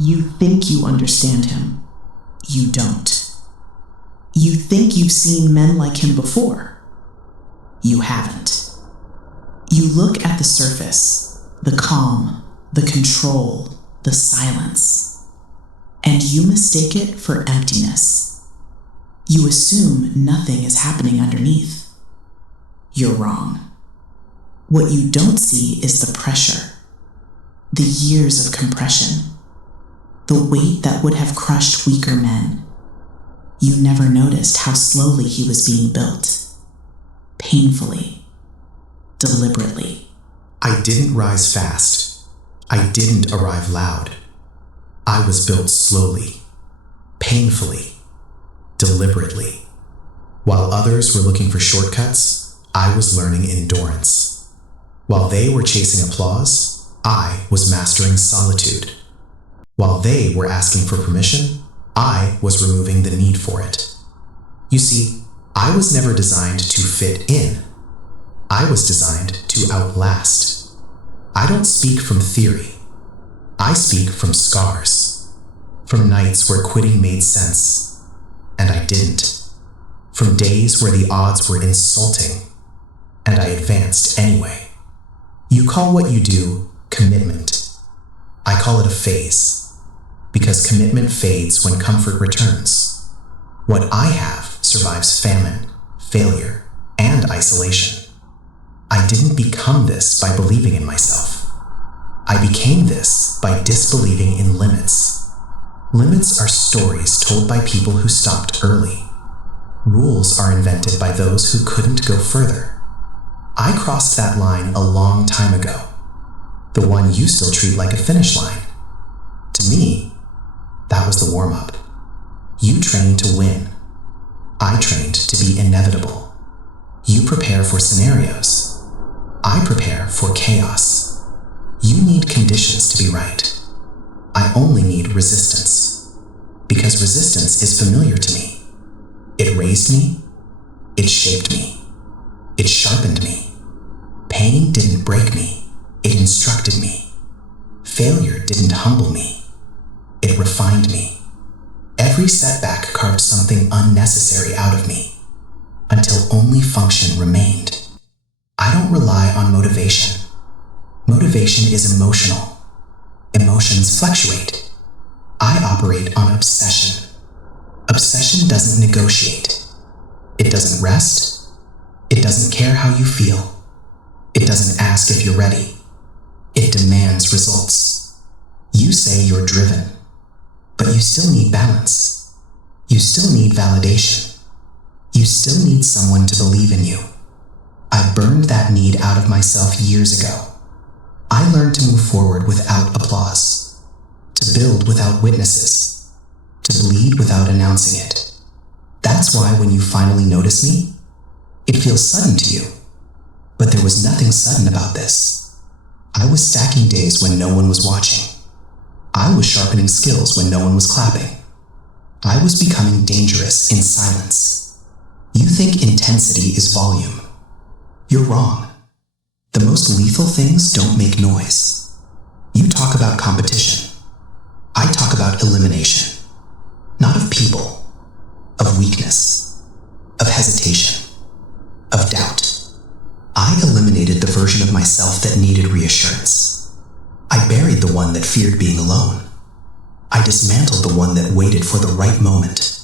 You think you understand him. You don't. You think you've seen men like him before. You haven't. You look at the surface, the calm, the control, the silence, and you mistake it for emptiness. You assume nothing is happening underneath. You're wrong. What you don't see is the pressure, the years of compression, the weight that would have crushed weaker men. You never noticed how slowly he was being built, painfully, deliberately. I didn't rise fast. I didn't arrive loud. I was built slowly, painfully, deliberately. While others were looking for shortcuts, I was learning endurance. While they were chasing applause, I was mastering solitude. While they were asking for permission, I was removing the need for it. You see, I was never designed to fit in. I was designed to outlast. I don't speak from theory. I speak from scars. From nights where quitting made sense, and I didn't. From days where the odds were insulting, and I advanced anyway. You call what you do commitment. I call it a phase, because commitment fades when comfort returns. What I have survives famine, failure, and isolation. I didn't become this by believing in myself. I became this by disbelieving in limits. Limits are stories told by people who stopped early. Rules are invented by those who couldn't go further. I crossed that line a long time ago. The one you still treat like a finish line. To me, that was the warm-up. You trained to win. I trained to be inevitable. You prepare for scenarios. I prepare for chaos. You need conditions to be right. I only need resistance. Because resistance is familiar to me. It raised me. It shaped me. It sharpened me. Pain didn't break me. It instructed me. Failure didn't humble me. It refined me. Every setback carved something unnecessary out of me, until only function remained. I don't rely on motivation. Motivation is emotional. Emotions fluctuate. I operate on obsession. Obsession doesn't negotiate. It doesn't rest. It doesn't care how you feel. It doesn't ask if you're ready. It demands results. You say you're driven, but you still need balance. You still need validation. You still need someone to believe in you. I burned that need out of myself years ago. I learned to move forward without applause, to build without witnesses, to bleed without announcing it. That's why when you finally notice me, it feels sudden to you. But there was nothing sudden about this. I was stacking days when no one was watching. I was sharpening skills when no one was clapping. I was becoming dangerous in silence. You think intensity is volume. You're wrong. The most lethal things don't make noise. You talk about competition. I talk about elimination. Not of people, of weakness, of hesitation, of doubt. I eliminated the version of myself that needed reassurance. I buried the one that feared being alone. I dismantled the one that waited for the right moment.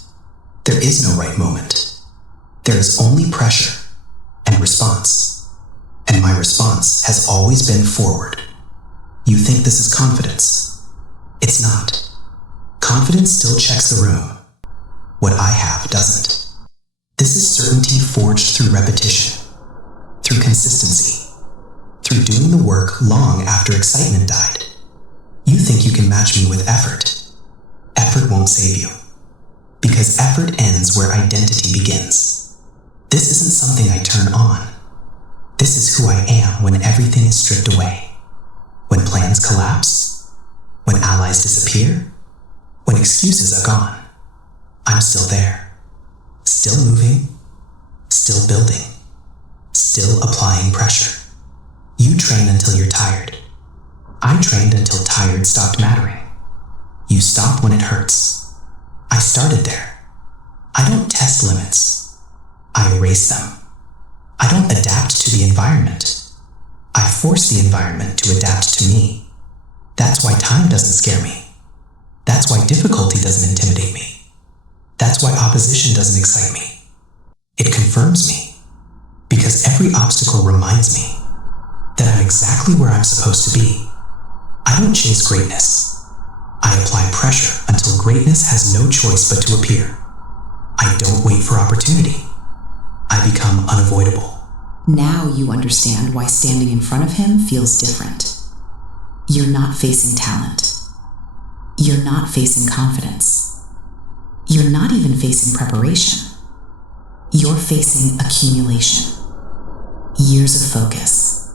There is no right moment. There is only pressure and response. And my response has always been forward. You think this is confidence. It's not. Confidence still checks the room. What I have doesn't. This is certainty forged through repetition, through consistency, through doing the work long after excitement died. You think you can match me with effort. Effort won't save you, because effort ends where identity begins. This isn't something I turn on. This is who I am when everything is stripped away. When plans collapse, when allies disappear, when excuses are gone. I'm still there, still moving, still building, still applying pressure. You train until you're tired. I trained until tired stopped mattering. You You stop when it hurts. I started there. I don't test limits. I erase them. I don't adapt to the environment. I force the environment to adapt to me. That's why time doesn't scare me. That's why difficulty doesn't intimidate me. That's why opposition doesn't excite me. It confirms me. Because every obstacle reminds me that I'm exactly where I'm supposed to be. I don't chase greatness. I apply pressure until greatness has no choice but to appear. I don't wait for opportunity. I become unavoidable. Now you understand why standing in front of him feels different. You're not facing talent. You're not facing confidence. You're not even facing preparation. You're facing accumulation. Years of focus.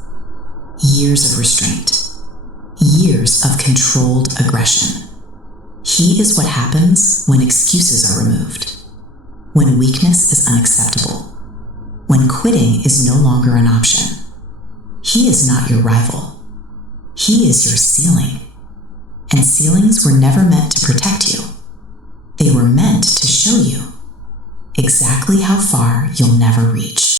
Years of restraint. Years of controlled aggression. He is what happens when excuses are removed, when weakness is unacceptable, when quitting is no longer an option. He is not your rival. He is your ceiling. And ceilings were never meant to protect you. They were meant to show you exactly how far you'll never reach.